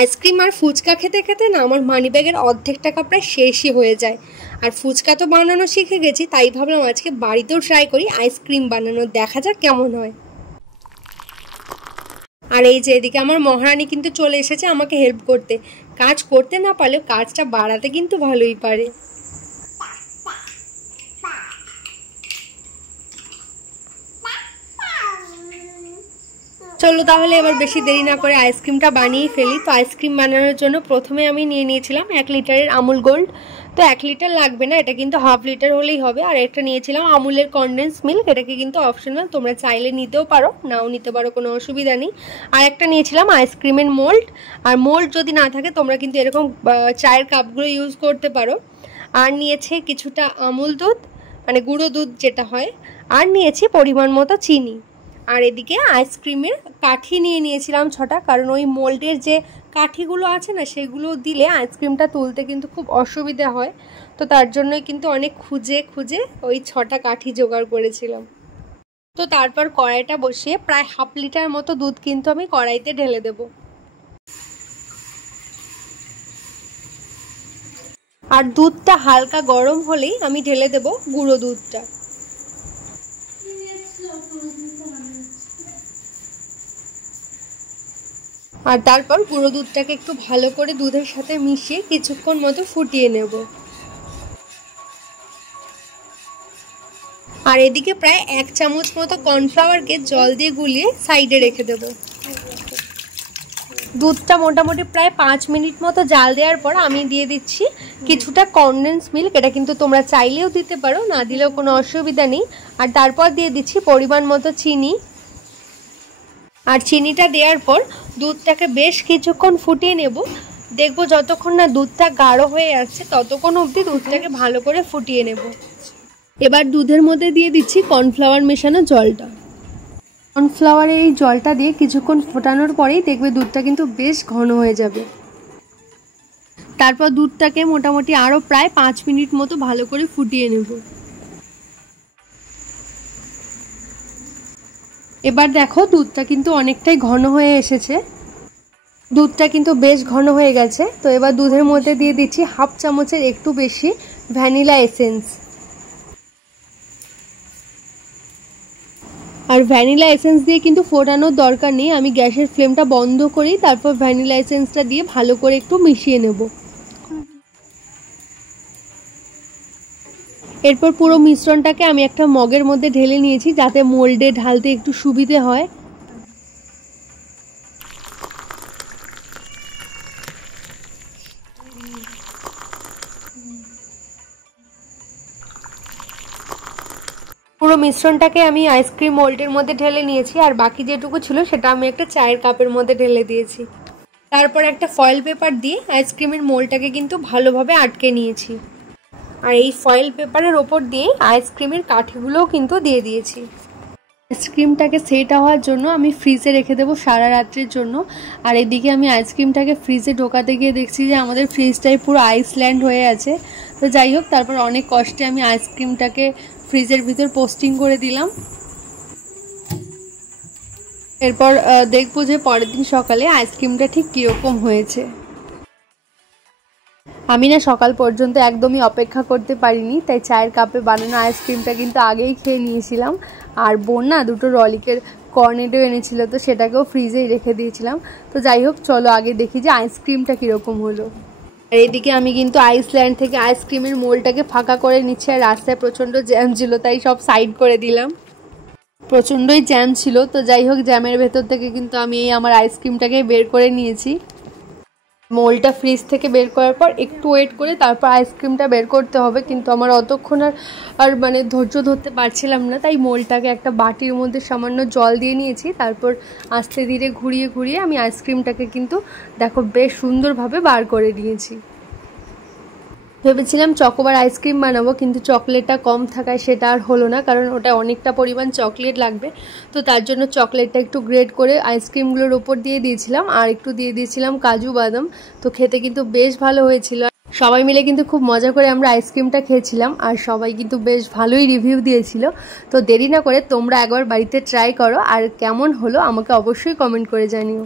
Ice cream আর ফুচকা খেতে খেতে না আমার মানিব্যাগের অর্ধেক টাকা প্রায় শেষই হয়ে যায়। আর ফুচকা তো বানানো শিখে গেছি, তাই ভাবলাম আজকে বাড়িতেও ট্রাই করি আইসক্রিম বানানো, দেখা যাক কেমন হয়। আর এই যে এদিকে আমার মহারানী কিন্তু চলে এসেছে আমাকে হেল্প করতে। কাজ করতে না পারলেও কাজটা বাড়াতে কিন্তু ভালোই পারে। চলো তাহলে এবার বেশি দেরি না করে আইসক্রিমটা বানিয়ে ফেলি। তো আইসক্রিম বানানোর জন্য প্রথমে আমি নিয়ে নিয়েছিলাম 1 লিটারের আমুল গোল্ড। তো 1 লিটার লাগবে না, এটা কিন্তু হাফ লিটার হলেই হবে। আর একটা নিয়েছিলাম আমুলের কনডেন্স মিল্ক, এটাকে কিন্তু অপশনাল, তোমরা চাইলে নিতেও পারো নাও নিতে পারো, কোনো অসুবিধা নেই। আর একটা নিয়েছিলাম আইসক্রিমের মোল্ড। আর মোল্ড যদি না থাকে তোমরা কিন্তু এরকম চায়ের কাপগুলো ইউজ করতে পারো। আর নিয়েছে কিছুটা আমুল দুধ, মানে গুঁড়ো দুধ যেটা হয়। আর নিয়েছি পরিমাণ মতো চিনি। আর এদিকে আইসক্রিমের কাঠি নিয়ে নিয়েছিলাম 6টা, কারণ ওই মোল্ডের যে কাঠিগুলো আছে না সেগুলো দিলে আইসক্রিমটা তুলতে কিন্তু খুব অসুবিধা হয়। তো তার জন্যই কিন্তু অনেক খুঁজে খুঁজে ওই 6টা কাঠি জোগাড় করেছিলাম। তো তারপর কড়াইটা বসিয়ে প্রায় হাফ লিটার মতো দুধ কিন্তু আমি কড়াইতে ঢেলে দেব। আর দুধটা হালকা গরম হলেই আমি ঢেলে দেব গুঁড়ো দুধটা। আর তারপর গুঁড়ো দুধটাকে একটু ভালো করে দুধের সাথে মিশিয়ে কিছুক্ষণ মতো ফুটিয়ে নেব। আর এদিকে প্রায় 1 চামচ মতো কর্নফ্লাওয়ারকে জল দিয়ে গুলিয়ে সাইডে রেখে দেব। দুধটা মোটামুটি প্রায় 5 মিনিট মতো জাল দেওয়ার পর আমি দিয়ে দিচ্ছি কিছুটা কনডেন্স মিল্ক, এটা কিন্তু তোমরা চাইলেও দিতে পারো, না দিলেও কোনো অসুবিধা নেই। আর তারপর দিয়ে দিচ্ছি পরিমাণ মতো চিনি। আর চিনিটা দেওয়ার পর দুধটাকে বেশ কিছুক্ষণ ফুটিয়ে নেব। দেখবো যতক্ষণ না দুধটা গাঢ় হয়ে আসছে ততক্ষণ অবধি দুধটাকে ভালো করে ফুটিয়ে নেব। এবার দুধের মধ্যে দিয়ে দিচ্ছি কর্নফ্লাওয়ার মেশানো জলটা। কর্নফ্লাওয়ারের এই জলটা দিয়ে কিছুক্ষণ ফোটানোর পরেই দেখবে দুধটা কিন্তু বেশ ঘন হয়ে যাবে। তারপর দুধটাকে মোটামুটি আরও প্রায় 5 মিনিট মতো ভালো করে ফুটিয়ে নেব। এবার দেখো দুধটা কিন্তু অনেকটাই ঘন হয়ে এসেছে, দুধটা কিন্তু বেশ ঘন হয়ে গেছে। তো এবার দুধের মধ্যে দিয়ে দিচ্ছি হাফ চামচের একটু বেশি ভ্যানিলা এসেন্স। আর ভ্যানিলা এসেন্স দিয়ে কিন্তু ফোটানোর দরকার নেই, আমি গ্যাসের ফ্লেমটা বন্ধ করি তারপর ভ্যানিলা এসেন্সটা দিয়ে ভালো করে একটু মিশিয়ে নেব। এরপর পুরো মিশ্রণটাকে আমি একটা মগের মধ্যে ঢেলে নিয়েছি যাতে মোল্ডে ঢালতে একটু সুবিধে হয়। পুরো মিশ্রণটাকে আমি আইসক্রিম মোল্ডের মধ্যে ঢেলে নিয়েছি, আর বাকি যেটুকু ছিল সেটা আমি একটা চায়ের কাপের মধ্যে ঢেলে দিয়েছি। তারপর একটা ফয়েল পেপার দিয়ে আইসক্রিমের মোল্ডটাকে কিন্তু ভালোভাবে আটকে নিয়েছি। আর এই ফয়েল পেপারের ওপর দিয়ে আইসক্রিমের কাঠিগুলোও কিন্তু দিয়ে দিয়েছি। আইসক্রিমটাকে সেট হওয়ার জন্য আমি ফ্রিজে রেখে দেবো সারা রাত্রের জন্য। আর এদিকে আমি আইসক্রিমটাকে ফ্রিজে ঢোকাতে গিয়ে দেখছি যে আমাদের ফ্রিজটাই পুরো আইসল্যান্ড হয়ে আছে। তো যাই হোক, তারপর অনেক কষ্টে আমি আইসক্রিমটাকে ফ্রিজের ভিতর পোস্টিং করে দিলাম। এরপর দেখবো যে পরের দিন সকালে আইসক্রিমটা ঠিক কীরকম হয়েছে। আমি না সকাল পর্যন্ত একদমই অপেক্ষা করতে পারিনি, তাই চায়ের কাপে বানানো আইসক্রিমটা কিন্তু আগেই খেয়ে নিয়েছিলাম। আর বোন না 2টো রলিকের কর্নেডো এনেছিল, তো সেটাকেও ফ্রিজেই রেখে দিয়েছিলাম। তো যাই হোক, চলো আগে দেখি যে আইসক্রিমটা কীরকম হলো। আর এদিকে আমি কিন্তু আইসল্যান্ড থেকে আইসক্রিমের মোলটাকে ফাঁকা করে নিচ্ছি। আর রাস্তায় প্রচণ্ড জ্যাম ছিল তাই সব সাইড করে দিলাম, প্রচণ্ডই জ্যাম ছিল। তো যাই হোক, জ্যামের ভেতর থেকে কিন্তু আমি এই আমার আইসক্রিমটাকে বের করে নিয়েছি। মোলটা ফ্রিজ থেকে বের করার পর একটু ওয়েট করে তারপর আইসক্রিমটা বের করতে হবে, কিন্তু আমার অতক্ষণ আর মানে ধৈর্য ধরতে পারছিলাম না, তাই মোলটাকে একটা বাটির মধ্যে সামান্য জল দিয়ে নিয়েছি। তারপর আস্তে ধীরে ঘুরিয়ে ঘুরিয়ে আমি আইসক্রিমটাকে কিন্তু দেখো বেশ সুন্দরভাবে বার করে নিয়েছি। ভেবেছিলাম চকোবার আইসক্রিম বানাবো, কিন্তু চকলেটটা কম থাকায় সেটা আর হলো না, কারণ ওটা অনেকটা পরিমাণ চকলেট লাগবে। তো তার জন্য চকলেটটা একটু গ্রেট করে আইসক্রিমগুলোর ওপর দিয়ে দিয়েছিলাম, আর একটু দিয়ে দিয়েছিলাম কাজু বাদাম। তো খেতে কিন্তু বেশ ভালো হয়েছিল। সবাই মিলে কিন্তু খুব মজা করে আমরা আইসক্রিমটা খেয়েছিলাম, আর সবাই কিন্তু বেশ ভালোই রিভিউ দিয়েছিল। তো দেরি না করে তোমরা একবার বাড়িতে ট্রাই করো, আর কেমন হলো আমাকে অবশ্যই কমেন্ট করে জানিও।